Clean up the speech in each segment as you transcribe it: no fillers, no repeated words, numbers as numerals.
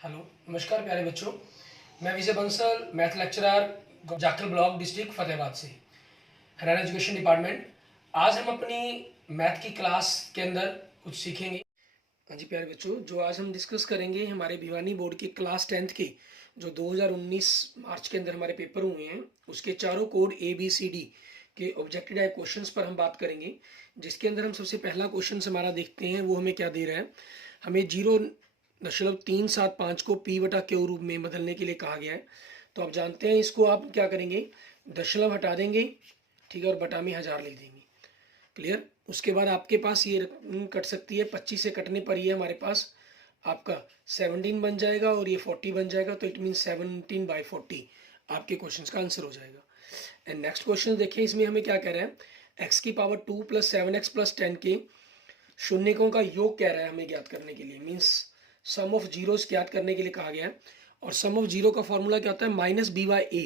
Hello, नमस्कार प्यारे बच्चों। मैं Vijay Bansal, math lecturer, Jakhal block, district Fatehabad से, हरियाणा एजुकेशन डिपार्टमेंट। आज हम अपनी मैथ की क्लास के अंदर कुछ सीखेंगे। हाँ जी प्यारे बच्चों, जो आज हम डिस्कस करेंगे हमारे भिवानी बोर्ड की क्लास 10th के जो 2019 मार्च के अंदर हमारे पेपर हुए हैं, उसके चारों कोड ABCD के ऑब्जेक्टिव टाइप क्वेश्चंस पर हम बात करेंगे। जिसके अंदर हम सबसे पहला क्वेश्चन हमारा देखते हैं, वो हमें क्या दे रहा है। हमें 0.375 को P बटा क्यू रूप में बदलने के लिए कहा गया है। तो आप जानते हैं इसको आप क्या करेंगे, दशमलव हटा देंगे, ठीक है, और बटा में 1000 लिख देंगे। क्लियर। उसके बाद आपके पास ये कट सकती है, 25 से कटने पर ये हमारे पास आपका 17 बन जाएगा और ये 40 बन जाएगा। तो इट मीन 17/40 आपके क्वेश्चन का आंसर हो जाएगा। एंड नेक्स्ट क्वेश्चन देखिए, इसमें हमें क्या कह रहा है, x की पावर 2 + 7x + 10 के शून्यकों का योग कह रहा है हमें ज्ञात करने के लिए। मीन्स सम ऑफ जीरोस ज्ञात करने के लिए कहा गया है। और सम ऑफ जीरो का फॉर्मूला क्या होता है, -b/a।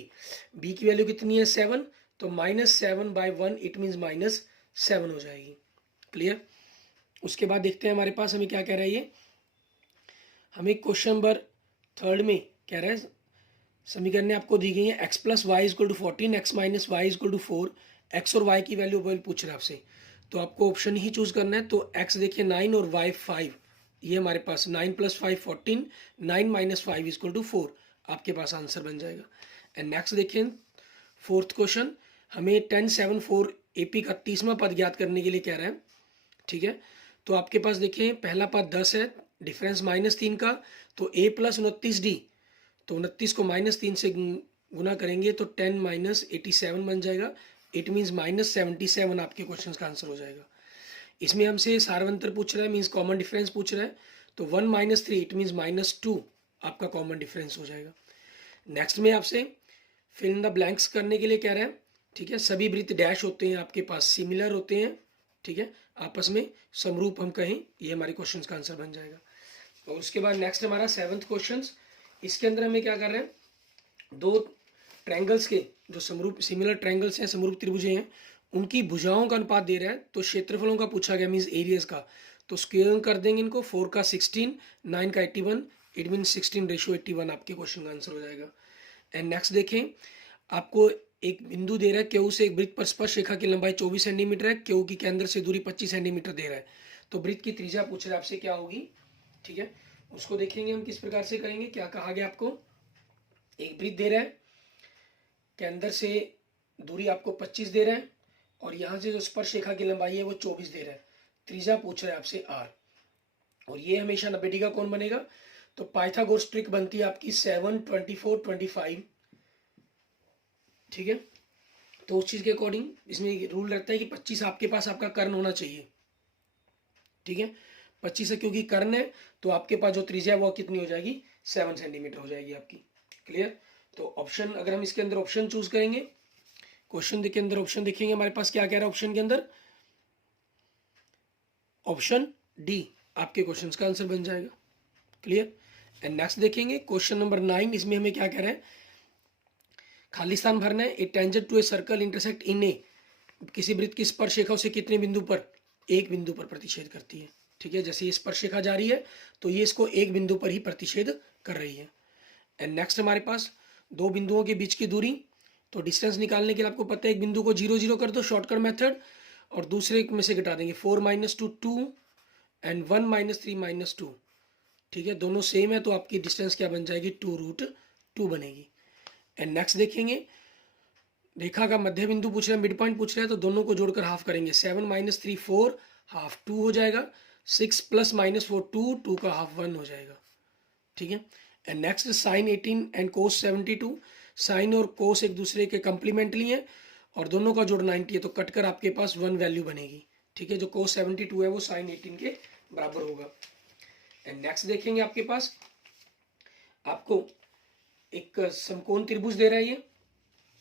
b की वैल्यू कितनी है 7, तो -7/1 इट मीन्स -7 हो जाएगी। क्लियर। उसके बाद देखते हैं हमारे पास हमें क्या कह रहा है ये। हमें क्वेश्चन नंबर 3 में कह रहा है, समीकरण आपको दी गई है x + y = 14, x - y = 4, x और y की वैल्यू पूछ रहा है आपसे। तो आपको ऑप्शन ही चूज करना है। तो x देखिए 9 और y 5, ये हमारे पास 9 + 5 14, 9 - 5 = 4 आपके पास आंसर बन जाएगा। एंड नेक्स्ट देखिए, फोर्थ क्वेश्चन हमें 1074 AP का 30वां पद ज्ञात करने के लिए कह रहा है। ठीक है, तो आपके पास देखिए पहला पद 10 है, डिफरेंस -3 का, तो a + 29d, तो 29 को -3 से गुना करेंगे तो 10 - 87 बन जाएगा। इट मीन्स -77 आपके क्वेश्चन का आंसर हो जाएगा। इसमें हमसे सारवंतर पूछ रहा है, मीन्स कॉमन डिफरेंस पूछ रहा है। तो 1 - 3 इट मीन्स -2 आपका कॉमन डिफरेंस हो जाएगा। नेक्स्ट में आपसे फिल इन द ब्लैंक्स करने के लिए कह रहा है। ठीक है, सभी वृत्त डैश होते हैं आपके पास, सिमिलर होते हैं, ठीक है, आपस में समरूप हम कहें, ये हमारे क्वेश्चन का आंसर बन जाएगा। और उसके बाद नेक्स्ट हमारा 7th क्वेश्चन। इसके अंदर हमें क्या कर रहे हैं, दो ट्रायंगल्स के जो समरूप सिमिलर ट्रायंगल्स हैं, समरूप त्रिभुजें हैं, उनकी भुजाओं का अनुपात दे रहा है। तो क्षेत्रफलों का पूछा गया, मीन्स एरियाज का। तो स्क्वेयर कर देंगे इनको, 4 का 16, 9 का 81, इट मीन 16:81 आपके क्वेश्चन का आंसर हो जाएगा। एंड नेक्स्ट देखें, आपको एक बिंदु दे रहा है, क्यू से एक वृत्त पर स्पर्श रेखा की लंबाई 24 सेंटीमीटर है, क्यू की केंद्र से दूरी 25 सेंटीमीटर दे रहा है। तो वृत्त की त्रिज्या पूछ रहा है आपसे क्या होगी। ठीक है, उसको देखेंगे हम किस प्रकार से करेंगे। क्या कहा गया आपको, एक वृत्त दे रहा है, केंद्र से दूरी आपको 25 दे रहा है, और यहाँ से जो स्पर्श रेखा की लंबाई है वो 24 दे रहा है। त्रिज्या पूछ रहा है आपसे r, और ये हमेशा 90° का कौन बनेगा। तो पाइथागोरस ट्रिक बनती है आपकी 7, 24, 25। ठीक है, तो उस चीज के अकॉर्डिंग इसमें रूल रहता है कि 25 आपके पास आपका कर्ण होना चाहिए। ठीक है, 25 है क्योंकि कर्ण है, तो आपके पास जो त्रिज्या है वो कितनी हो जाएगी, 7 सेंटीमीटर हो जाएगी आपकी। क्लियर। तो ऑप्शन, अगर हम इसके अंदर ऑप्शन चूज करेंगे, क्वेश्चन के अंदर ऑप्शन देखेंगे हमारे पास क्या कह रहा है ऑप्शन के अंदर, ऑप्शन डी आपके क्वेश्चन का आंसर बन जाएगा। क्लियर। एंड नेक्स्ट देखेंगे क्वेश्चन नंबर 9। इसमें हमें क्या कह रहा है, खाली स्थान भरना है। A tangent to a circle intersect in a, किसी वृत्त की स्पर्श रेखा उसे कितने बिंदु पर, एक बिंदु पर प्रतिच्छेद करती है। ठीक है, जैसे ये स्पर्श रेखा जा रही है तो ये इसको एक बिंदु पर ही प्रतिच्छेद कर रही है। एंड नेक्स्ट हमारे पास दो बिंदुओं के बीच की दूरी, तो डिस्टेंस निकालने के लिए आपको पता है एक बिंदु को 0 0 कर दो, शॉर्टकट मेथड, और दूसरे में से घटा देंगे 4 - 2 2 एंड 1 - 3 - 2। ठीक है, दोनों सेम है तो आपकी डिस्टेंस क्या बन जाएगी, 2√2 बनेगी। एंड नेक्स्ट देखेंगे, रेखा का मध्य बिंदु पूछ रहा है, मिड पॉइंट पूछ रहा है, तो दोनों को जोड़कर हाफ करेंगे। 7 - 3 4, हाफ 2 हो जाएगा। 6 + -4 2, 2 का हाफ 1 हो जाएगा। ठीक है। And next sine 18 and cos 72, sine और कोस एक दूसरे के कंप्लीमेंटली हैं और दोनों का जोड़ 90 है, तो कटकर आपके पास 1 वैल्यू बनेगी। ठीक है, जो कोस 72 है वो साइन 18 के बराबर होगा। एंड नेक्स्ट देखेंगे, आपके पास आपको एक समकोण त्रिभुज दे रहा है ये।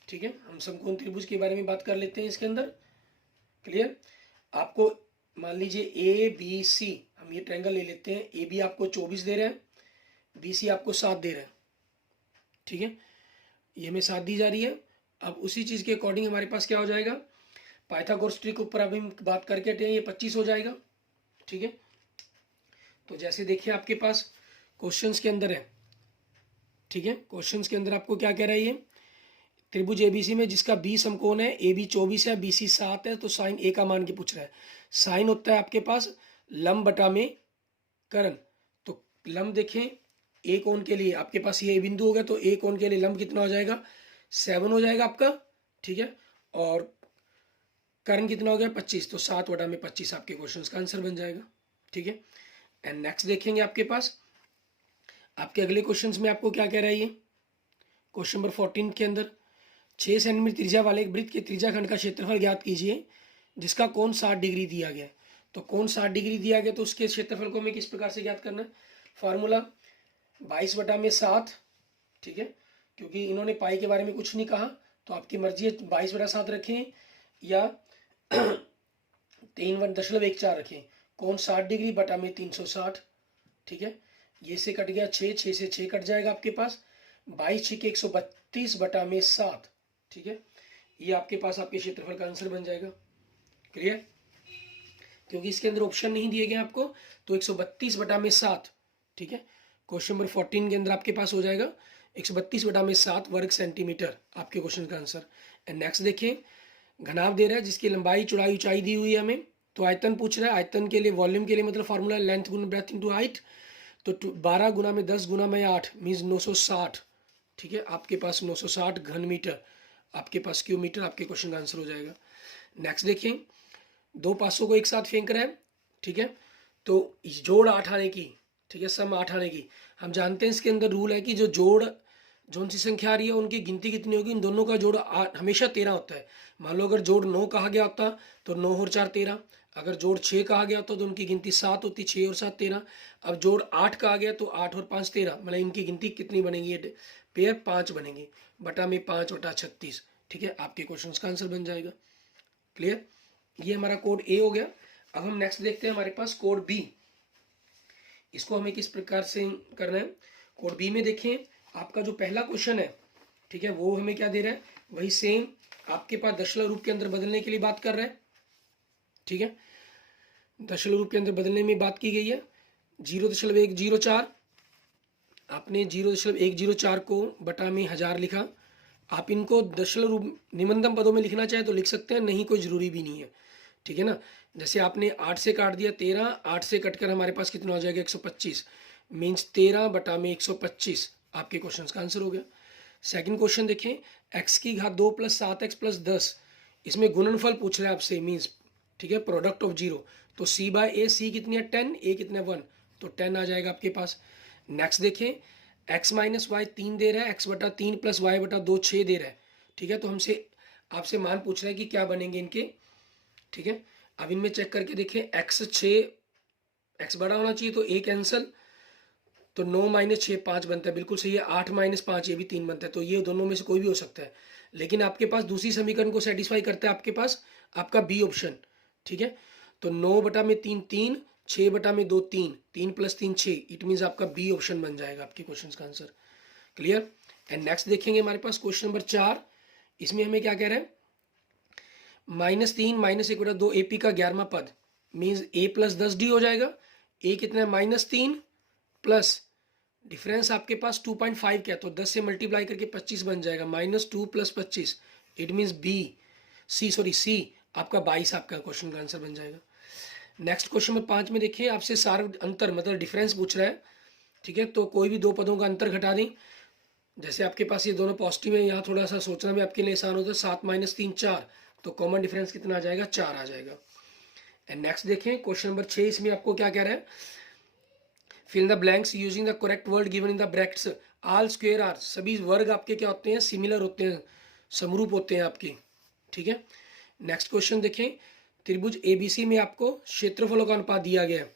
ठीक है, हम समकोण त्रिभुज के बारे में बात कर लेते हैं इसके अंदर। क्लियर। आपको मान लीजिए ए बी सी, हम ये ट्रायंगल ले लेते हैं। ए बी आपको 24 दे रहा है, बी सी आपको 7 दे रहा है। ठीक है, ये हमें 7 दी जा रही है। अब उसी चीज के अकॉर्डिंग हमारे पास क्या हो जाएगा, पाइथागोरस ट्रिक ऊपर अभी हम बात करके हटे हैं, ये 25 हो जाएगा। ठीक है, तो जैसे देखिए आपके पास क्वेश्चंस के अंदर है, ठीक है, क्वेश्चंस के अंदर आपको क्या कह रहा है ये, त्रिभुज एबीसी में जिसका बी समकोण है, ए बी 24 है, बी सी 7 है, तो साइन ए का मान के पूछ रहा है। साइन होता है आपके पास लंब बटा में कर्ण। तो लंब देखें, ए कोण के लिए आपके पास ये बिंदु हो गया, तो ए कोण के लिए लंब कितना हो जाएगा, 7 हो जाएगा आपका। ठीक है, और कर्ण कितना हो गया 25, तो 7/25 आपके क्वेश्चन का आंसर बन जाएगा। ठीक है, एंड नेक्स्ट देखेंगे आपके पास आपके अगले क्वेश्चंस में आपको क्या कह रहा है ये, क्वेश्चन नंबर 14 के अंदर 6 सेंटीमीटर त्रिज्या वाले एक वृत्त के त्रिज्याखंड का क्षेत्रफल ज्ञात कीजिए जिसका कोण 60 डिग्री दिया गया है। तो कोण 60 डिग्री दिया गया, तो उसके क्षेत्रफल को हमें किस प्रकार से ज्ञात करना है, फार्मूला 22/7। ठीक है, क्योंकि इन्होंने पाई के बारे में कुछ नहीं कहा, तो आपकी मर्जी है 22/7 रखें या 3.14 रखें। कोण 60 डिग्री बटा में 360। ठीक है, ये से कट गया 6 से 6 कट जाएगा आपके पास, 22 × 132 बटा में 7। ठीक है, ये आपके पास आपके क्षेत्रफल का आंसर बन जाएगा। क्लियर, क्योंकि इसके अंदर ऑप्शन नहीं दिए गए आपको, तो 132 बटा में 7। ठीक है, क्वेश्चन नंबर 14 के अंदर आपके पास हो जाएगा 132 बटा में 7 वर्ग सेंटीमीटर आपके क्वेश्चन का आंसर। एंड नेक्स्ट देखिए, घनाभ दे रहा है जिसकी लंबाई चौड़ाई ऊंचाई दी हुई है हमें, तो आयतन पूछ रहा है। आयतन के लिए वॉल्यूम के लिए मतलब फार्मूला लेंथ गुना ब्रेथ इंटू हाइट, तो 12 गुना में 10 गुना में 8 मीन्स 960। ठीक है, आपके पास 960 घन मीटर आपके पास क्यूब मीटर आपके क्वेश्चन का आंसर हो जाएगा। नेक्स्ट देखिए, दो पासों को एक साथ फेंक रहा है। ठीक है, तो जोड़ 8 आने की, ठीक है, सम 8 आने की। हम जानते हैं इसके अंदर रूल है कि जो जोड़ जोन सी संख्या आ रही है उनकी गिनती कितनी होगी, इन दोनों का जोड़ हमेशा 13 होता है। मान लो अगर जोड़ 9 कहा गया होता तो 9 और 4 13, अगर जोड़ 6 कहा गया होता तो उनकी गिनती 7 होती, 6 और 7 13। अब जोड़ 8 कहा गया तो 8 और 5 13, मतलब इनकी गिनती कितनी बनेगी, पेयर 5 बनेंगे, बटा में 5/36। ठीक है, आपके क्वेश्चन का आंसर बन जाएगा। क्लियर, ये हमारा कोड ए हो गया। अब हम नेक्स्ट देखते हैं हमारे पास कोड बी। इसको हमें किस प्रकार से करना है, कोड बी में देखें आपका जो पहला क्वेश्चन है, ठीक है, वो हमें क्या दे रहा है, वही सेम आपके पास दशमलव रूप के अंदर बदलने के लिए बात कर रहा है। ठीक है, दशमलव रूप के अंदर बदलने में बात की गई है। 0.104, आपने 0.104 को बटा में 1000 लिखा। आप इनको दशमलव रूप निम्नतम पदों में लिखना चाहे तो लिख सकते हैं, नहीं कोई जरूरी भी नहीं है। ठीक है ना, जैसे आपने 8 से काट दिया 13, 8 से कटकर हमारे पास कितना हो जाएगा 125, मीन्स 13 बटा में 125 आपके क्वेश्चन का आंसर हो गया। सेकंड क्वेश्चन देखें, x की घात 2 + 7x + 10, इसमें गुणनफल पूछ रहा है आपसे, मीन्स ठीक है प्रोडक्ट ऑफ जीरो। तो c/a, c कितनी है 10, a कितना 1, तो 10 आ जाएगा आपके पास। नेक्स्ट देखें, x - y 3 दे रहा है, x/3 + y/2 6 दे रहा है। ठीक है, तो हमसे आपसे मान पूछ रहा है कि क्या बनेंगे इनके। ठीक है, अब इनमें चेक करके देखें, x 6, x बड़ा होना चाहिए तो a कैंसिल, तो 9 - 6 5 बनता है, बिल्कुल सही है। 8 - 5 ये भी 3 बनता है, तो ये दोनों में से कोई भी हो सकता है। लेकिन आपके पास दूसरी समीकरण को सेटिस्फाई करता है आपके पास आपका बी ऑप्शन। ठीक है, तो 9/3 3, 6/2 3, 3 + 3 6, इट मीन्स आपका बी ऑप्शन बन जाएगा आपके क्वेश्चन का आंसर। क्लियर, एंड नेक्स्ट देखेंगे हमारे पास क्वेश्चन नंबर 4। इसमें हमें क्या कह रहा है, -3 - 1/2 AP का 11वां पद, मीन्स a + 10d हो जाएगा। a कितना है -3 प्लस डिफरेंस आपके पास 2.5 क्या, तो 10 से मल्टीप्लाई करके 25 बन जाएगा, -2 + 25, इट मीन्स सी आपका 22 आपका क्वेश्चन का आंसर बन जाएगा। नेक्स्ट क्वेश्चन नंबर 5 में देखिए, आपसे सार्व अंतर मतलब डिफरेंस पूछ रहा है। ठीक है, तो कोई भी दो पदों का अंतर घटा दें। जैसे आपके पास ये दोनों पॉजिटिव है, यहाँ थोड़ा सा सोचना भी आपके लिए आसान होता है। 7 - 3 4, तो कॉमन डिफरेंस कितना आ जाएगा, 4 आ जाएगा। एंड नेक्स्ट देखें क्वेश्चन नंबर 6, इसमें आपको क्या कह रहा है, fill the blanks using the correct word given in the brackets. All square are, सभी वर्ग आपके क्या होते हैं, सिमिलर होते हैं, समरूप होते हैं आपके। ठीक है, नेक्स्ट क्वेश्चन देखें, त्रिभुज ABC में आपको क्षेत्रफलों का अनुपात दिया गया है,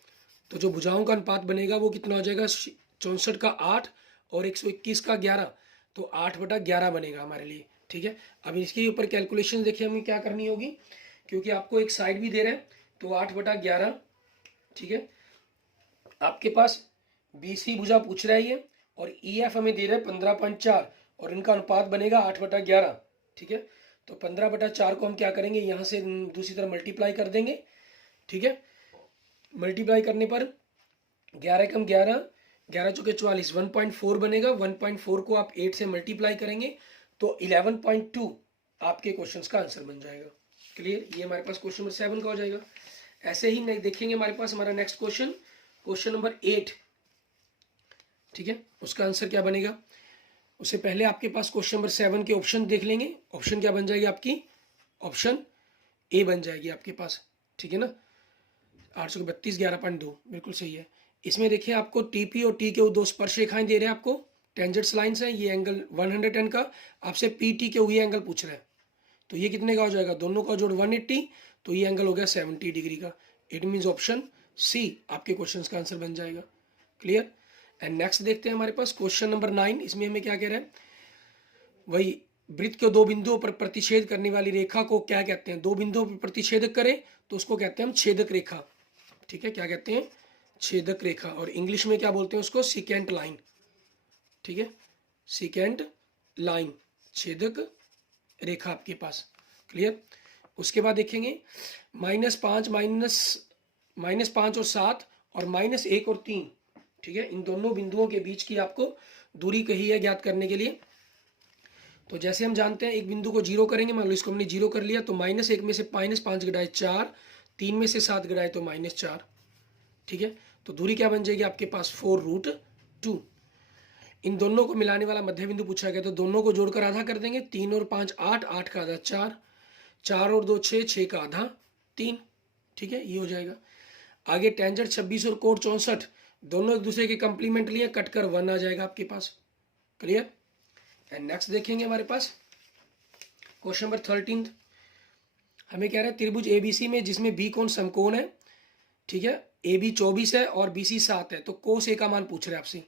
तो जो भुजाओं का अनुपात बनेगा वो कितना हो जाएगा, 64 का 8 और 121 का 11, तो 8/11 बनेगा हमारे लिए। ठीक है, अब इसके ऊपर कैलकुलेशन देखिए हमें क्या करनी होगी, क्योंकि आपको एक साइड भी दे रहे हैं, तो 8/11। ठीक है, आपके पास BC भुजा पूछ रहा है ये, और EF हमें दे रहा है 15.4, और इनका अनुपात बनेगा 8/11। ठीक है, तो 15/4 को हम क्या करेंगे, यहाँ से दूसरी तरफ मल्टीप्लाई कर देंगे। ठीक है, मल्टीप्लाई करने पर 11 × 11 11 चौके 44, 1.4 बनेगा। 1.4 को आप 8 से मल्टीप्लाई करेंगे तो 11.2 आपके क्वेश्चंस का आंसर बन जाएगा। क्लियर, ये हमारे पास क्वेश्चन नंबर 7 का हो जाएगा। ऐसे ही नहीं देखेंगे हमारे पास हमारा नेक्स्ट क्वेश्चन, क्वेश्चन नंबर 8, ठीक है, उसका आंसर क्या बनेगा। उससे पहले आपके पास क्वेश्चन नंबर 7 के ऑप्शन देख लेंगे। ऑप्शन क्या बन जाएगी आपकी, ऑप्शन ए बन जाएगी आपके पास, ठीक है ना। 832 11.2 बिल्कुल सही है। इसमें देखिए आपको टीपी और टी के दो स्पर्श रेखाएं दे रहे हैं आपको, टेंजेंट्स लाइंस हैं। ये एंगल 110 का, आपसे पीटी के हुए एंगल पूछ रहा है, तो ये कितने का हो जाएगा, दोनों का जोड़ 180, तो ये एंगल हो गया 70 डिग्री का। इट मीन्स ऑप्शन सी आपके क्वेश्चन का आंसर बन जाएगा। क्लियर। एंड नेक्स्ट देखते हैं हमारे पास क्वेश्चन नंबर 9। इसमें हमें क्या कह रहे हैं, वही वृत्त के दो बिंदुओं पर प्रतिच्छेद करने वाली रेखा को क्या कहते हैं, दो बिंदुओं पर प्रतिच्छेदक करें तो उसको कहते हैं हम छेदक रेखा, ठीक है, क्या कहते हैं, छेदक रेखा। और इंग्लिश में क्या बोलते हैं उसको, सिकेंट लाइन, ठीक है, सिकेंट लाइन, छेदक रेखा आपके पास। क्लियर। उसके बाद देखेंगे -5 -5 और 7 और -1 और 3, ठीक है, इन दोनों बिंदुओं के बीच की आपको दूरी कही है ज्ञात करने के लिए। तो जैसे हम जानते हैं एक बिंदु को जीरो करेंगे, मान लो इसको हमने जीरो कर लिया, तो -1 में से -5 घटाए 4, 3 में से 7 घटाए तो -4, ठीक है। तो दूरी क्या बन जाएगी आपके पास 4√2। इन दोनों को मिलाने वाला मध्य बिंदु पूछा गया, तो दोनों को जोड़कर आधा कर देंगे, 3 और 5 8, 8 का आधा 4, 4 और 2 6, 6 का आधा 3, ठीक है, ये हो जाएगा। आगे टेंजेंट 26 और कोण 64, दोनों एक दूसरे के कंप्लीमेंट लिए कटकर 1 आ जाएगा आपके पास। क्लियर। एंड नेक्स्ट देखेंगे हमारे पास क्वेश्चन नंबर 13। हमें कह रहा है त्रिभुज एबीसी में जिसमें बी कोण समकोण है, ठीक है, ए बी 24 है और बी सी 7 है, तो कोस ए का मान पूछ रहे हैं आपसे।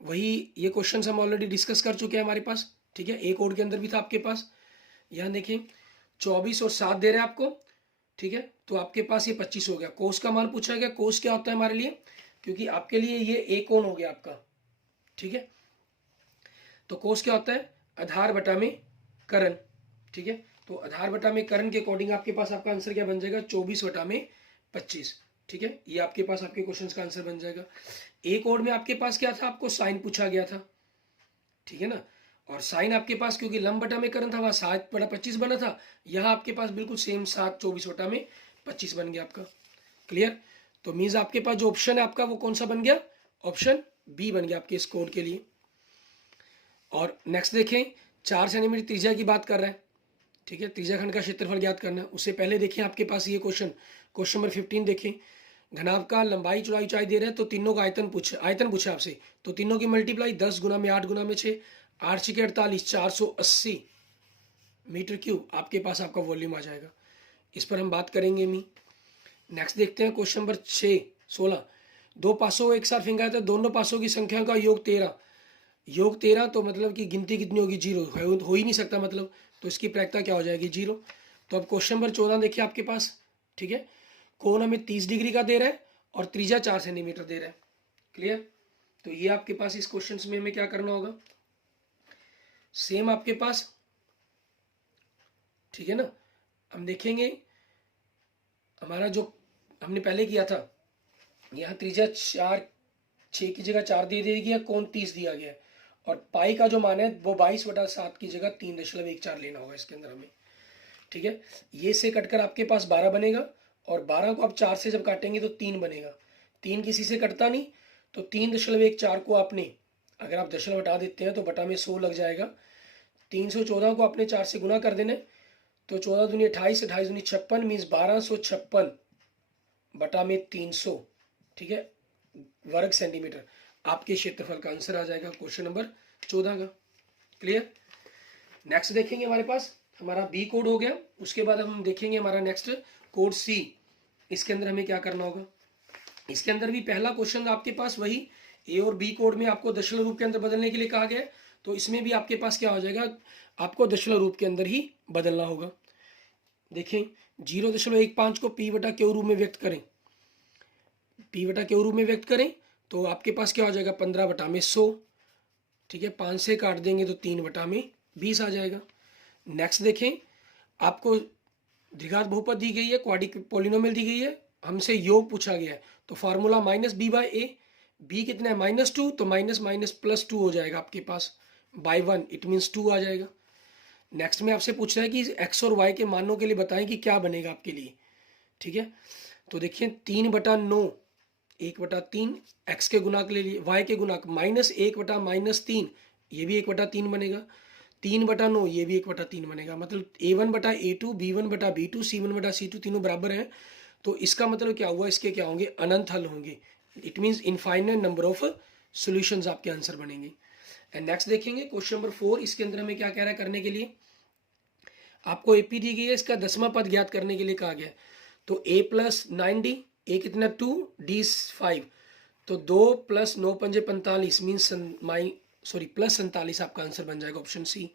वही ये क्वेश्चन हम ऑलरेडी डिस्कस कर चुके हैं हमारे पास, ठीक है, ए कोड के अंदर भी था आपके पास। यहाँ देखिए 24 और 7 दे रहे हैं आपको, ठीक है, तो आपके पास ये 25 हो गया। कोस का मान पूछा गया। कोस क्या होता है हमारे लिए, क्योंकि आपके लिए ये ए कोण हो गया आपका, ठीक है। तो कोस क्या होता है, आधार बटा में करण, ठीक है। तो आधार बटा में करण के अकॉर्डिंग आपके पास आपका आंसर क्या बन जाएगा, 24 बटा में 25, ठीक है, ये आपके पास आपके क्वेश्चन का आंसर बन जाएगा। एक और में आपके पास क्या था, आपको साइन पूछा गया था, ठीक है ना, और साइन आपके पास क्योंकि लंब बटा में करण था, वहां 7/25 बना था, यहाँ आपके पास बिल्कुल सेम 7 24 बटा में 25 बन गया आपका। क्लियर। तो मीन्स आपके पास जो ऑप्शन है आपका वो कौन सा बन गया, ऑप्शन बी बन गया आपके इस कोड के लिए। और नेक्स्ट देखें 4 सेंटीमीटर त्रिज्या की बात कर रहा है, ठीक है, त्रिज्या खंड का क्षेत्रफल ज्ञात करना है। उससे पहले देखें आपके पास ये क्वेश्चन नंबर 15 देखें, घनाभ का लंबाई चौड़ाई ऊंचाई दे रहे हैं, तो तीनों का आयतन पूछे आपसे, तो तीनों की मल्टीप्लाई 10 गुना में 8 गुना में 6, 8 6 48, 480 मीटर क्यूब आपके पास आपका वॉल्यूम आ जाएगा। इस पर हम बात करेंगे मी। नेक्स्ट देखते हैं क्वेश्चन नंबर 16। दो पासों को एक साथ फेंका था, दोनों पासों की संख्या का योग 13, योग 13, तो मतलब कि गिनती कितनी होगी, 0 हो ही नहीं सकता, मतलब तो इसकी प्रायिकता क्या हो जाएगी, 0। तो अब क्वेश्चन नंबर 14 देखिए आपके पास, ठीक है, कोण हमें 30 डिग्री का दे रहा है और त्रिज्या 4 सेंटीमीटर दे रहा है। क्लियर। तो ये आपके पास इस क्वेश्चन में हमें क्या करना होगा, सेम आपके पास, ठीक है ना, हम देखेंगे हमारा जो हमने पहले किया था, यहाँ त्रिज्या 6 की जगह 4 दे दी गई, कोण 30 दिया गया है, और पाई का जो मान है वो 22/7 की जगह 3.14 लेना होगा इसके अंदर हमें, ठीक है। ये से कटकर आपके पास 12 बनेगा, और 12 को आप 4 से जब काटेंगे तो 3 बनेगा, 3 किसी से कटता नहीं, तो 3.14 को आपने अगर आप दशमलव हटा देते हैं तो बटा में 100 लग जाएगा। 314 को आपने 4 से गुना कर देना, तो 14 दूनी 28, 28 दूनी 56, मीन्स 1256 बटा में 300, ठीक है, वर्ग सेंटीमीटर आपके क्षेत्रफल का आंसर आ जाएगा क्वेश्चन नंबर 14 का। क्लियर। नेक्स्ट देखेंगे हमारे पास हमारा बी कोड हो गया। उसके बाद हम देखेंगे हमारा नेक्स्ट कोड सी। इसके अंदर हमें क्या करना होगा, इसके अंदर भी पहला क्वेश्चन आपके पास वही ए और बी कोड में आपको दशमलव रूप के अंदर बदलने के लिए कहा गया है, तो इसमें भी आपके पास क्या हो जाएगा, आपको दशमलव रूप के अंदर ही बदलना होगा। देखें 0.15 को पी बटा क्यू रूप में व्यक्त करें, पी बटा क्यू रूप में व्यक्त करें, तो आपके पास क्या हो जाएगा 15 बटा में 100, ठीक है, 5 से काट देंगे तो 3 बटा में 20 आ जाएगा। नेक्स्ट देखें आपको द्विघात बहुपद दी गई है, क्वाड्रिक पॉलिनोमियल दी गई है, हमसे योग पूछा गया है, तो फार्मूला -b/a, बी कितना है -2, तो माइनस माइनस प्लस 2 हो जाएगा आपके पास बाई 1, इट मीन्स 2 आ जाएगा। नेक्स्ट में आपसे पूछ रहा है कि एक्स और वाई के मानों के लिए बताएं कि क्या बनेगा आपके लिए। ठीक है, तो देखिए 3/9, 1/3 एक्स के गुणांक ले लिए, वाई के गुणांक -1/-3, ये भी 1/3 बनेगा, 3/9 ये भी 1/3 बनेगा। मतलब A1/A2, B1/B2, C1/C2 तीनों बराबर हैं। तो इसका मतलब क्या हुआ, इसके क्या होंगे, अनंत हल होंगे। It means infinite number of solutions आपके आंसर बनेंगे। एंड नेक्स्ट देखेंगे क्वेश्चन नंबर 4। इसके अंदर हमें क्या कह रहा है करने के लिए, आपको एपी दी गई है, इसका 10वां पद ज्ञात करने के लिए कहा गया है। तो a + 9d, a कितना 2, d 5, तो 2 + 9 पंजे 45 मीन्स +47 आपका आंसर बन जाएगा ऑप्शन सी।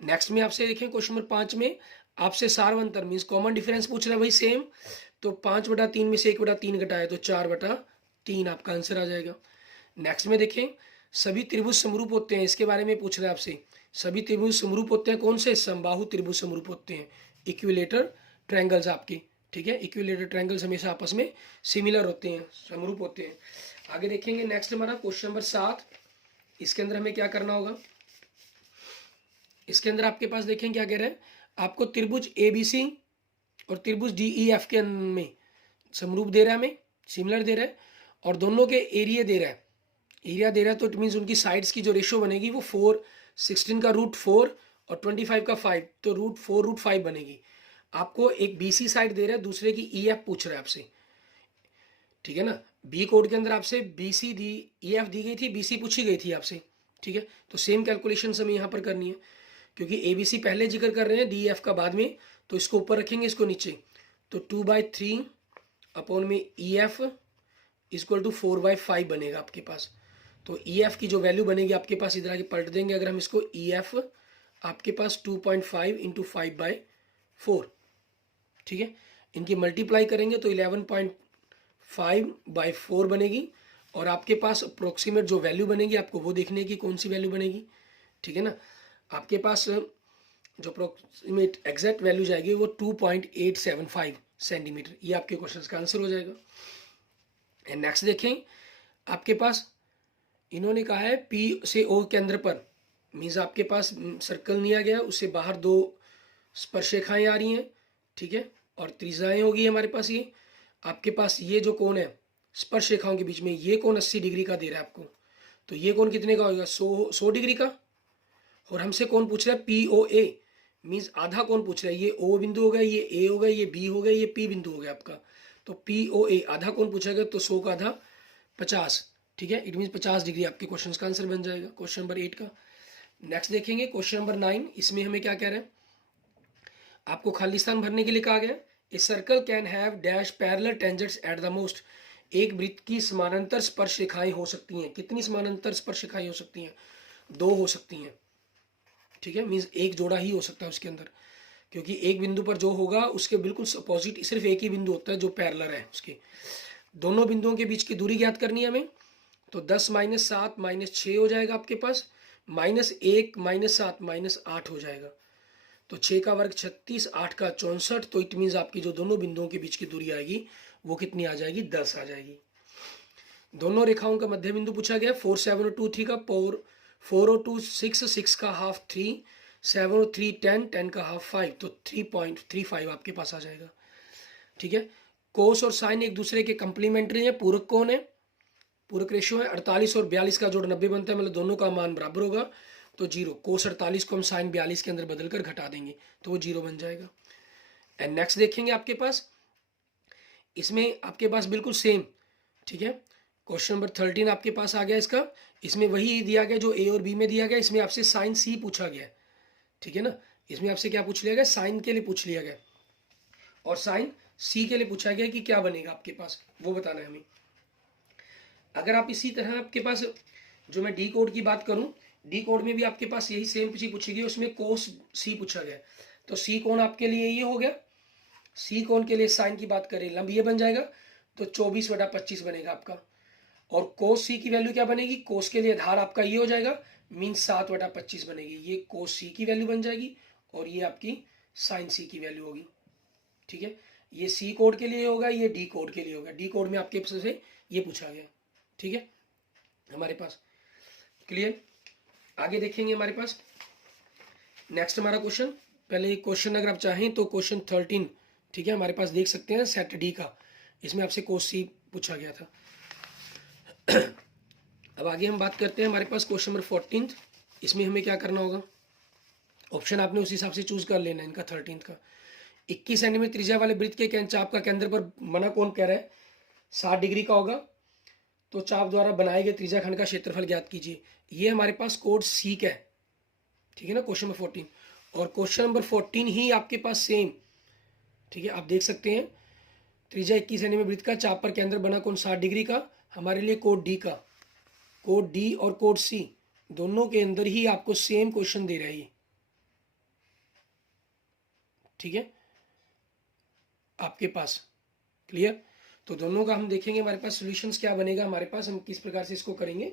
नेक्स्ट में आपसे देखें क्वेश्चन नंबर 5 में आपसे सारवंतर मीन्स कॉमन डिफरेंस पूछ रहा है, वही सेम। तो 5/3 में से 1/3 घटाए तो 4/3 आपका आंसर आ जाएगा। नेक्स्ट में देखें सभी त्रिभुज समरूप होते हैं, इसके बारे में पूछ रहा है आपसे। सभी त्रिभुज समरूप होते हैं, कौन से, समबाहु त्रिभुज समरूप होते हैं, इक्विलेटर ट्रायंगल्स आपके। ठीक है, इक्विलेटर ट्रायंगल्स हमेशा आपस में सिमिलर होते हैं, समरूप होते हैं। आगे देखेंगे नेक्स्ट हमारा क्वेश्चन नंबर 7। इसके अंदर हमें क्या करना होगा, इसके अंदर आपके पास देखें क्या कह रहे हैं, आपको त्रिभुज ABC और त्रिभुज DEF के में समरूप दे रहा है, हमें सिमिलर दे रहा है, और दोनों के एरिया दे रहा है, एरिया दे रहा है। तो इट मीन्स उनकी साइड्स की जो रेशो बनेगी वो 4, 16 का √4 और 25 का 5, तो √4 √5 बनेगी। आपको एक BC साइड दे रहा है, दूसरे की EF पूछ रहा है आपसे। ठीक है ना, बी कोड के अंदर आपसे BC दी, EF दी गई थी, BC पूछी गई थी आपसे। ठीक है, तो सेम कैलकुलेशन हमें यहाँ पर करनी है, क्योंकि ABC पहले जिक्र कर रहे हैं, DEF का बाद में, तो इसको ऊपर रखेंगे, इसको नीचे। तो 2/3 अपॉन में EF = 4/5 बनेगा आपके पास। तो EF की जो वैल्यू बनेगी आपके पास, इधर आगे पलट देंगे अगर हम इसको, EF आपके पास 2.5 × 5/4। ठीक है, इनकी मल्टीप्लाई करेंगे तो 11.5/4 बनेगी, और आपके पास अप्रोक्सीमेट जो वैल्यू बनेगी आपको वो देखने की कौन सी वैल्यू बनेगी। ठीक है ना, आपके पास जो अप्रोक्सीमेट एग्जैक्ट वैल्यू जाएगी वो 2.875 सेंटीमीटर, ये आपके क्वेश्चन का आंसर हो जाएगा। एंड नेक्स्ट देखें, आपके पास इन्होंने कहा है P से O केंद्र पर, मीन्स आपके पास सर्कल लिया गया, उससे बाहर 2 स्पर्शरेखाएं आ रही हैं। ठीक है, और त्रिज्याएं होगी हमारे पास। ये आपके पास ये जो कोण है स्पर्शरेखाओं के बीच में, ये कोण 80 डिग्री का दे रहा है आपको। तो ये कोण कितने का होगा, 100 डिग्री का। और हमसे कौन पूछ रहा है, POA, मीन्स आधा कौन पूछ रहा है, ये O बिंदु हो गया, ये A हो गया, ये B हो गया, ये P बिंदु हो गया आपका। तो POA आधा कौन पूछा गया, तो 100 का आधा 50। ठीक है, इट मीन्स 50 डिग्री आपके क्वेश्चन का आंसर बन जाएगा क्वेश्चन नंबर 8 का। नेक्स्ट देखेंगे क्वेश्चन नंबर 9। इसमें हमें क्या कह रहे हैं, आपको खाली स्थान भरने के लिए कहा गया। A circle can have dash parallel tangents at the most, एक वृत्त की समानांतर स्पर्श रेखाएं हो सकती हैं। कितनी समानांतर स्पर्श रेखाएं हो सकती हैं, 2 हो सकती हैं। ठीक है, मीन्स एक जोड़ा ही हो सकता है उसके अंदर, क्योंकि एक बिंदु पर जो होगा उसके बिल्कुल अपोजिट सिर्फ एक ही बिंदु होता है जो पैरेलल है उसके। दोनों बिंदुओं के बीच की दूरी ज्ञात करनी है हमें। तो 10 - 7 - 6 हो जाएगा आपके पास, -1 - 7 -8 हो जाएगा। तो 6 का वर्ग 36, 8 का 64, तो इट मीन्स आपकी जो दोनों बिंदुओं के बीच की दूरी आएगी वो कितनी आ जाएगी, 10 आ जाएगी। दोनों रेखाओं का मध्य बिंदु पूछा गया, 4, 7 और 2, 3 का 4 और 2 6, 6 का हाफ 3, 7 और 3 10, 10 का हाफ 5, तो 3.35 आपके पास आ जाएगा। ठीक है, कोस और साइन एक दूसरे के कंप्लीमेंट्री है, पूरक कौन है, पूरक रेशियो है। 48 और 42 का जोड़ 90 बनता है, मतलब दोनों का मान बराबर होगा, तो 0। कोस 48 को हम साइन 42 के अंदर बदलकर घटा देंगे तो वो 0 बन जाएगा। एंड नेक्स्ट देखेंगे आपके पास, इसमें आपके पास बिल्कुल सेम। ठीक है, क्वेश्चन नंबर 13 आपके पास आ गया इसका, इसमें वही दिया गया जो A और B में दिया गया, इसमें आपसे साइन C पूछा गया। ठीक है ना, इसमें आपसे क्या पूछ लिया गया, साइन के लिए पूछ लिया गया, और साइन C के लिए पूछा गया कि क्या बनेगा आपके पास, वो बताना है हमें। अगर आप इसी तरह आपके पास जो मैं डी कोड की बात करूं, डी कोड में भी आपके पास यही सेम चीज पूछी गई, उसमें कोस C पूछा गया। तो C कोण आपके लिए ये हो गया, C कोण के लिए साइन की बात करें, लंब ये बन जाएगा, तो 24/25 बनेगा आपका। और कोस C की वैल्यू क्या बनेगी, कोस के लिए धार आपका ये हो जाएगा, मीन्स 7/25 बनेगी। ये कोस C की वैल्यू बन जाएगी, और ये आपकी साइन C की वैल्यू होगी। ठीक है, ये C कोड के लिए होगा, ये डी कोड के लिए होगा। डी कोड में आपके से ये पूछा गया। ठीक है, हमारे पास। क्लियर। आगे देखेंगे हमारे पास नेक्स्ट हमारा क्वेश्चन। पहले एक क्वेश्चन अगर आप चाहें तो क्वेश्चन 13, ठीक है, हमारे पास देख सकते हैं सेट डी का, इसमें आपसे कोस सी पूछा गया था। अब आगे हम बात करते हैं हमारे पास क्वेश्चन नंबर 14। इसमें हमें क्या करना होगा, ऑप्शन आपने उस हिसाब से चूज कर लेना है इनका 13 का। 21 सेंटीमीटर त्रिज्या वाले वृत्त के चाप का केंद्र पर बना कोण कह रहा है 60 डिग्री का होगा, तो चाप द्वारा बनाए गए त्रिज्या खंड का क्षेत्रफल ज्ञात कीजिए। ये हमारे पास कोड सी का है, ठीक है ना, क्वेश्चन नंबर 14। और क्वेश्चन नंबर 14 ही आपके पास सेम, ठीक है, आप देख सकते हैं त्रिज्या 21 सेंटीमीटर वृत्त का चाप पर केंद्र बना कोण 60 डिग्री का, हमारे लिए कोड डी का, कोड डी और कोड सी दोनों के अंदर ही आपको सेम क्वेश्चन दे रहा है ये, ठीक है, आपके पास। क्लियर। तो दोनों का हम देखेंगे हमारे पास सॉल्यूशंस क्या बनेगा हमारे पास, हम किस प्रकार से इसको करेंगे।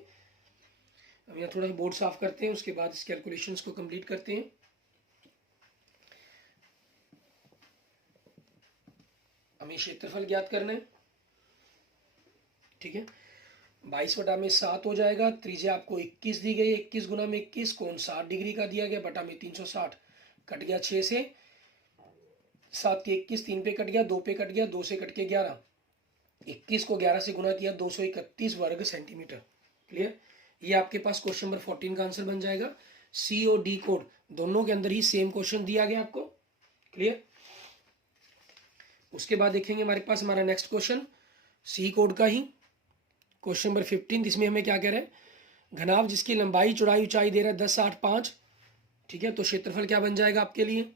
हम यहाँ थोड़ा सा बोर्ड साफ करते हैं, उसके बाद इस कैलकुलेशंस को कंप्लीट करते हैं। हमें क्षेत्रफल ज्ञात करना है, ठीक है। 22/7 हो जाएगा। त्रिज्या आपको 21 दी गई, 21 गुना में 21, कोण 60 डिग्री का दिया गया, बटा में 360, कट गया 6 से, 7 के 21, 3 पे कट गया, 2 पे कट गया, 2 से कट के 11, 21 को 11 से गुना किया 231 वर्ग सेंटीमीटर। क्लियर। ये आपके पास क्वेश्चन नंबर 14 का आंसर बन जाएगा। सी और डी कोड दोनों के अंदर ही सेम क्वेश्चन दिया गया आपको। क्लियर। उसके बाद देखेंगे हमारे पास हमारा नेक्स्ट क्वेश्चन सी कोड का ही, क्वेश्चन नंबर 15। इसमें हमें क्या कह रहे हैं, घनाभ जिसकी लंबाई चौड़ाई ऊंचाई दे रहा है 10, 8, 5, ठीक है, तो क्षेत्रफल क्या बन जाएगा आपके लिए,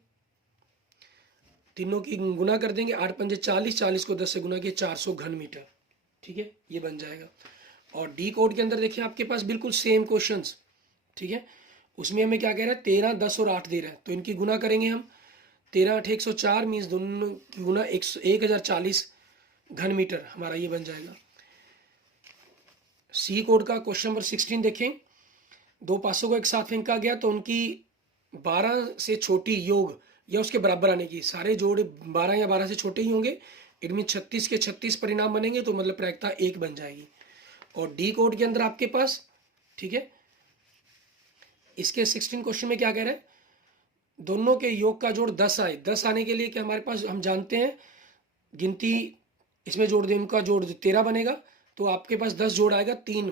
तीनों की गुना कर देंगे, 8 पंजे 40, 40 को 10 से गुना किया 400 घन मीटर, ठीक है, ये बन जाएगा। और डी कोड के अंदर देखिए आपके पास बिल्कुल सेम क्वेश्चंस, ठीक है, उसमें हमें क्या कह रहा है 13, 10 और 8 दे रहा है, तो इनकी गुना करेंगे हम, 13, 8, 104 मीन्स दोनों की गुना 1040 घन मीटर हमारा ये बन जाएगा। सी कोड का क्वेश्चन नंबर 16 देखें, दो पासों को एक साथ फेंका गया तो उनकी 12 से छोटी योग या उसके बराबर आने की, सारे जोड़ 12 या 12 से छोटे ही होंगे, इनमें 36 के 36 परिणाम बनेंगे, तो मतलब प्रायिकता 1 बन जाएगी। और डी कोड के अंदर आपके पास, ठीक है, इसके 16 क्वेश्चन में क्या कह रहे हैं, दोनों के योग का जोड़ 10 आए, 10 आने के लिए क्या हमारे पास, हम जानते हैं गिनती इसमें जोड़ दें, उनका जोड़ 13 बनेगा, तो आपके पास 10 जोड़ आएगा 3,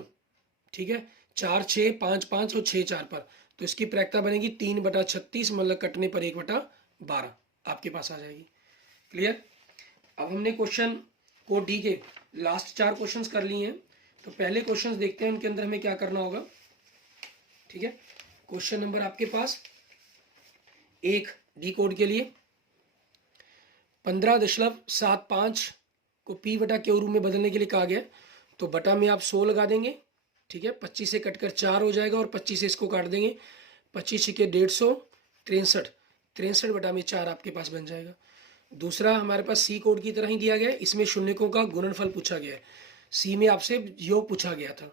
ठीक है, 4, 6, 5, 5 और 6, 4 पर, तो इसकी प्रायिकता बनेगी 3/36, मतलब कटने पर 1/12 आपके पास आ जाएगी। क्लियर। अब हमने क्वेश्चन को डी के लास्ट 4 क्वेश्चंस कर लिए हैं, तो पहले क्वेश्चंस देखते हैं उनके अंदर हमें क्या करना होगा, ठीक है। क्वेश्चन नंबर आपके पास 1 डी कोड के लिए 15.75 को पी बटा क्यू रूप में बदलने के लिए कहा गया, तो बटा में आप 100 लगा देंगे, ठीक है, 25 से कटकर 4 हो जाएगा और 25 से इसको काट देंगे, 25 के 150, 63, 63 बटा में 4 आपके पास बन जाएगा। दूसरा हमारे पास सी कोड की तरह ही दिया गया है, इसमें शून्यकों का गुणनफल पूछा गया है, सी में आपसे योग पूछा गया था,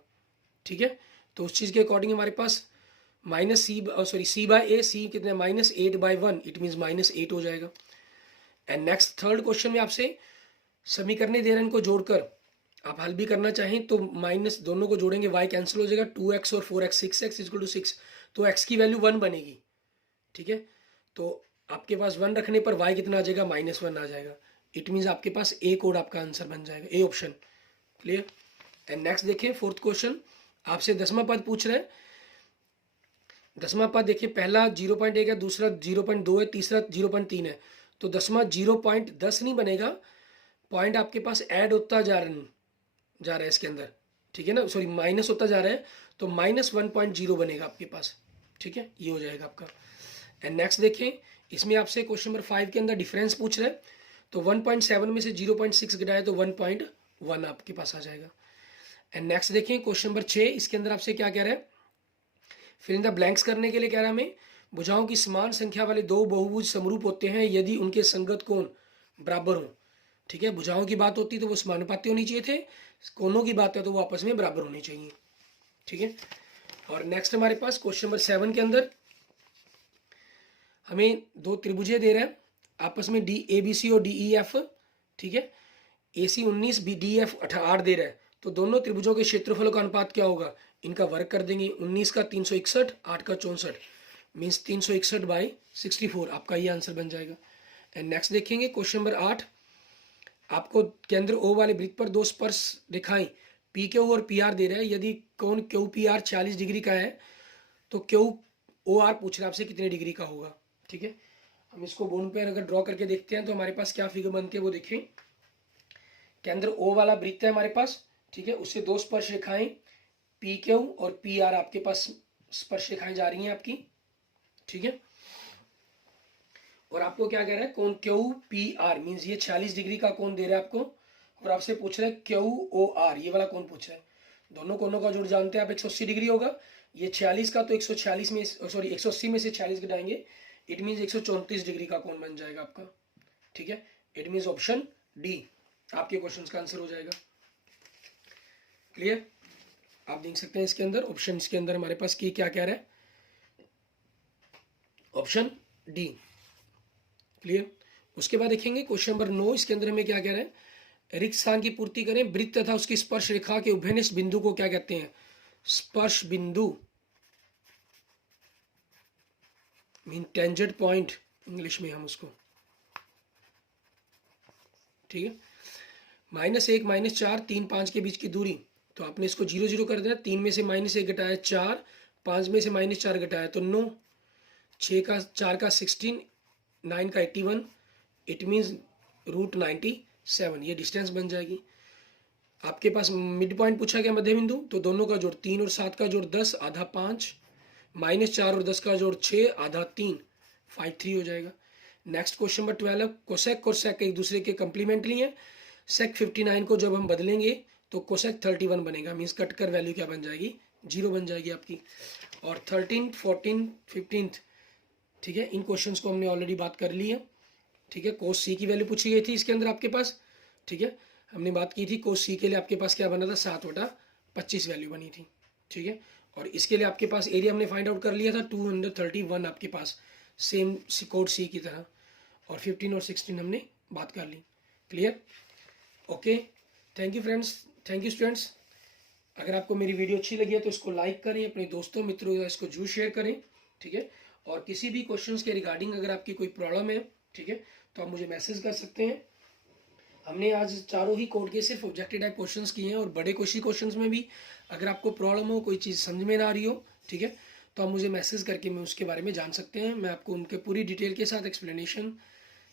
ठीक है, तो उस चीज़ के अकॉर्डिंग हमारे पास सी/ए, सी कितने -8/1, इट मीन्स -8 हो जाएगा। एंड नेक्स्ट थर्ड क्वेश्चन में आपसे समीकरण दे रहे हैं, इनको जोड़कर आप हल भी करना चाहें तो माइनस दोनों को जोड़ेंगे, y कैंसिल हो जाएगा, 2x और 4x, 6x = 6, तो x की वैल्यू 1 बनेगी, ठीक है, तो आपके पास 1 रखने पर y कितना आ जाएगा, -1 आ जाएगा, इट मीन्स आपके पास ए कोड आपका आंसर बन जाएगा, A option. Clear. And next देखें फोर्थ क्वेश्चन, आपसे 10वां पद पूछ रहे हैं। 10वां पद देखिए, पहला 0.1 है, दूसरा 0.2 है, तीसरा 0.3 है, तो 10वां 0.10 नहीं बनेगा, पॉइंट आपके पास ऐड होता जा रहा है इसके अंदर, ठीक है ना, सॉरी माइनस होता जा रहा है, तो -1.0 बनेगा आपके पास, ठीक है, ये हो जाएगा आपका। एंड नेक्स्ट देखें, इसमें आपसे क्वेश्चन नंबर 5 के अंदर डिफरेंस पूछ रहे हैं, तो 1.7 में से 0.6 घटाए तो 1.1 आपके पास आ जाएगा। एंड नेक्स्ट देखें क्वेश्चन नंबर 6, इसके अंदर आपसे क्या कह रहा है, फिर इन द ब्लैंक्स करने के लिए कह रहा है हमें, भुजाओं की समान संख्या वाले दो बहुभुज समरूप होते हैं यदि उनके संगत कोण बराबर हों, ठीक है, भुजाओं की बात होती तो वो समानुपाती होनी चाहिए थे, कोणों की बात है तो वो आपस में बराबर होनी चाहिए, ठीक है। और नेक्स्ट हमारे पास क्वेश्चन नंबर 7 के अंदर हमें दो त्रिभुजें दे रहे हैं आपस में, ABC और DEF, ठीक है, AC 19, BDF 8 दे रहा है, तो दोनों त्रिभुजों के क्षेत्रफलों का अनुपात क्या होगा, इनका वर्क कर देंगे। 19 का 361, 8 का 64, मीन्स 361/64 आपका ये आंसर बन जाएगा। एंड नेक्स्ट देखेंगे क्वेश्चन नंबर 8। आपको केंद्र ओ वाले वृत्त पर दो स्पर्श रेखाएं पी क्यू और पी आर दे रहा है। यदि कोण क्यू पी आर 40 डिग्री का है तो क्यू ओ आर पूछ रहा है आपसे कितने डिग्री का होगा। ठीक है, हम इसको बोर्ड पे अगर ड्रॉ करके देखते हैं तो हमारे पास क्या फिगर बनती है वो देखिए। केंद्र ओ वाला वृत्त है हमारे पास, ठीक है, उससे दो स्पर्श रेखाएं पी क्यू और पी आर आपके पास स्पर्श रेखाएं जा रही हैं आपकी। ठीक है, और आपको क्या कह रहा है, कोण क्यू पी आर मीन्स ये 46 डिग्री का कोण दे रहा है आपको, और आपसे पूछ रहा है क्यू ओ आर, ये वाला कोण पूछ रहा है। दोनों कोणों का जोड़ जानते हैं आप 180 डिग्री होगा। ये 46 का तो 146 में सॉरी 180 में से 40 घटाएंगे, इट मीन्स 134 डिग्री का कोण बन जाएगा आपका। ठीक है, इट मीन्स ऑप्शन डी आपके क्वेश्चन का आंसर हो जाएगा। क्लियर, आप देख सकते हैं इसके अंदर ऑप्शन के अंदर हमारे पास की क्या कह रहा है, ऑप्शन डी। क्लियर, उसके बाद देखेंगे क्वेश्चन नंबर 9। इसके अंदर हमें क्या कह रहा है, रिक्त स्थान की पूर्ति करें। वृत्त तथा उसकी स्पर्श रेखा के उभयनिष्ठ बिंदु को क्या कहते हैं, स्पर्श बिंदु, मीन टेंजेंट पॉइंट इंग्लिश में हम उसको। ठीक है, -1 -4 3 5 के बीच की दूरी, तो आपने इसको 0 0 कर दिया। 3 में से -1 घटाया 4, 5 में से -4 घटाया तो 9, 6 का 4 का 16, 9 का 81, इट मीन्स √97, ये डिस्टेंस बन जाएगी। आपके पास मिड पॉइंट पूछा गया, मध्य बिंदु, तो दोनों का जोड़ 3 और 7 का जोड़ 10 आधा 5, -4 और 10 का जोड़ 6 आधा 3, 53 हो जाएगा। Next question number 12। कोसेक और सेक एक दूसरे के कंप्लीमेंट्री हैं। सेक 59 को जब हम बदलेंगे तो कोसेक 31 बनेगा, मीन्स कट कर वैल्यू क्या बन जाएगी, 0 बन जाएगी आपकी। और 13, 14, 15, ठीक है, इन क्वेश्चंस को हमने ऑलरेडी बात कर ली है। ठीक है, कोस सी की वैल्यू पूछी गई थी इसके अंदर आपके पास। ठीक है, हमने बात की थी कोस सी के लिए आपके पास क्या बना था, 7/25 वैल्यू बनी थी। ठीक है, और इसके लिए आपके पास एरिया हमने फाइंड आउट कर लिया था 231 आपके पास, सेम कोड सी की तरह। और 15 और 16 हमने बात कर ली। Clear, okay, thank you friends, thank you students. अगर आपको मेरी वीडियो अच्छी लगी है तो इसको लाइक करें, अपने दोस्तों मित्रों इसको जरूर शेयर करें। ठीक है, और किसी भी क्वेश्चंस के रिगार्डिंग अगर आपकी कोई प्रॉब्लम है, ठीक है, तो आप मुझे मैसेज कर सकते हैं। हमने आज चारों ही कोड के सिर्फ ऑब्जेक्टिव टाइप क्वेश्चंस किए हैं, और बड़े क्वेश्चंस में भी अगर आपको प्रॉब्लम हो, कोई चीज़ समझ में ना आ रही हो, ठीक है, तो आप मुझे मैसेज करके मैं उसके बारे में जान सकते हैं। मैं आपको उनके पूरी डिटेल के साथ, एक्सप्लेनेशन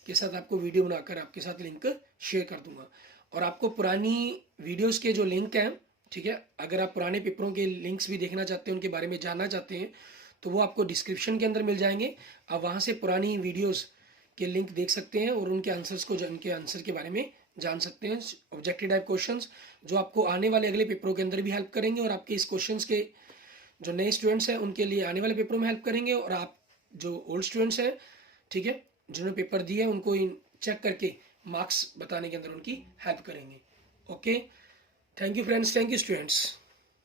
के साथ आपको वीडियो बनाकर आपके साथ लिंक शेयर कर दूंगा। और आपको पुरानी वीडियोज़ के जो लिंक हैं, ठीक है, अगर आप पुराने पेपरों के लिंक्स भी देखना चाहते हैं, उनके बारे में जानना चाहते हैं, तो वो आपको डिस्क्रिप्शन के अंदर मिल जाएंगे। आप वहाँ से पुरानी वीडियोज़ के लिंक देख सकते हैं और उनके आंसर्स को, उनके आंसर के बारे में जान सकते हैं। ऑब्जेक्टिव टाइप क्वेश्चंस जो आपको आने वाले अगले पेपरों के अंदर भी हेल्प करेंगे, और आपके इस क्वेश्चंस के जो नए स्टूडेंट्स हैं उनके लिए आने वाले पेपरों में हेल्प करेंगे। और आप जो ओल्ड स्टूडेंट्स हैं, ठीक है, जिन्होंने पेपर दिए उनको चेक करके मार्क्स बताने के अंदर उनकी हेल्प करेंगे। Okay, thank you friends, thank you students.